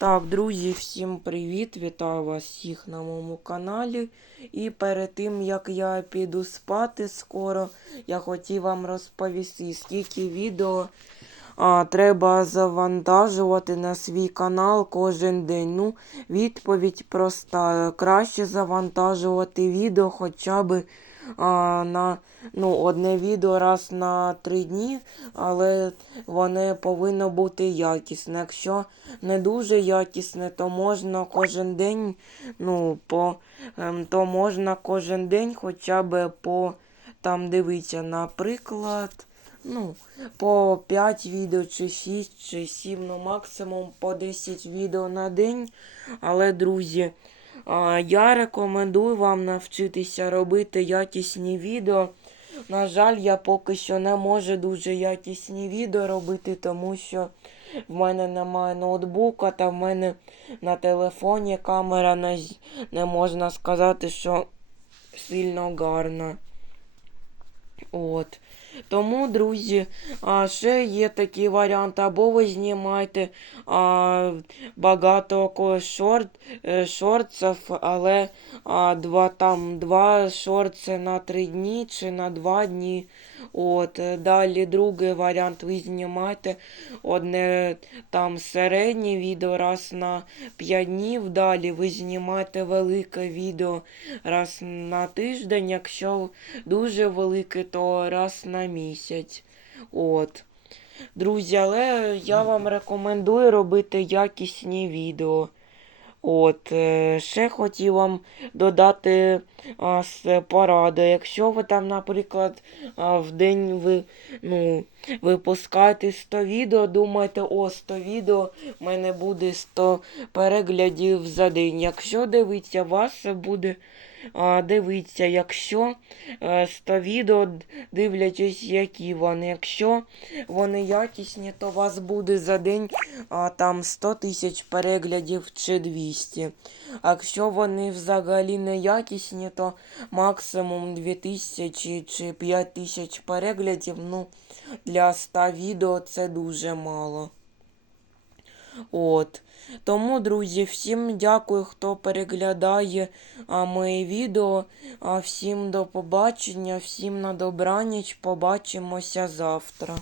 Так, друзі, всім привіт! Вітаю вас всіх на моєму каналі. І перед тим як я піду спати скоро, я хотів вам розповісти, скільки відео а, треба завантажувати на свій канал кожен день. Ну, відповідь проста. Краще завантажувати відео хоча б на ну, одне відео раз на три дні, але воно повинно бути якісне. Якщо не дуже якісне, то можна кожен день, ну, по, ем, то можна кожен день хоча б по там дивитися, наприклад, ну, по 5 відео, чи 6, чи 7, ну максимум по 10 відео на день. Але, друзі, я рекомендую вам навчитися робити якісні відео. На жаль, я поки що не можу дуже якісні відео робити, тому що в мене немає ноутбука, та в мене на телефоні камера не, не можна сказати, що сильно гарна. От. Тому, друзі, ще є такий варіант, або ви знімаєте багато шорт, е, шортсів, але а, два, там, два шорти на три дні чи на два дні. От. Далі другий варіант ви знімаєте одне там середнє відео раз на 5 днів. Далі ви знімаєте велике відео раз на тиждень. Якщо дуже велике, то раз на місяць. От. Друзі, але я вам рекомендую робити якісні відео. От, е, ще хотів вам додати а, с- пораду. Якщо ви там, наприклад, а, в день ви, ну, випускаєте 100 відео, думаєте, о, 100 відео, в мене буде 100 переглядів за день. Якщо дивиться, вас буде а, дивиться, якщо е, 100 відео, д- дивлячись, які вони. Якщо вони якісні, то у вас буде за день там 100 тисяч переглядів чи 200. А якщо вони взагалі не якісні, то максимум 2000 чи 5000 переглядів. Ну, для 100 відео це дуже мало. От. Тому, друзі, всім дякую, хто переглядає а, мої відео. А, всім до побачення, всім на добраніч. Побачимося завтра.